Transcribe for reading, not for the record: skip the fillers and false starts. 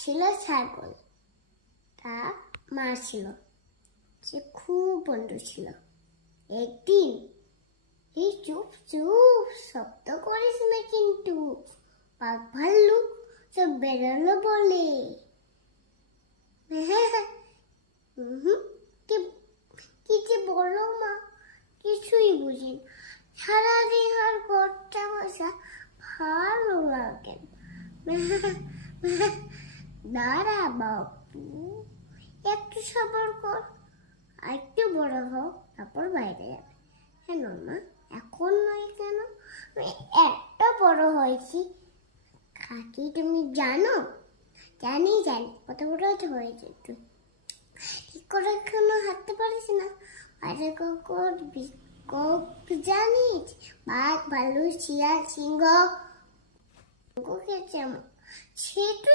ছিল ছাগল, তার মা ছিল, সে খুব বন্ধু ছিল। একদিন এই চুপ চুপ শব্দ করিস না কিন্তু, বাঘ ভাল্লুক সব বেরোলো বলে। কি যে বলো মা, কিছুই বুঝি না। সারাদিন আর ঘরটা বসা ভালো লাগে না। দাঁড়া বাবু, একটু সবর কর, আর একটু বড় হও, তারপর বাইরে যাবে। কেন মা, এখন নয় কেন? আমি একটা বড় হয়েছি। কাকি তুমি জানো? জানি, কত বড় হয়েছে তুই। ঠিক করে এখনো হাঁটতে পারিস না। বাইরে করবি জানিস? বাঘ, ভালু, শিয়াল, সিংহ খেয়েছে, সে তো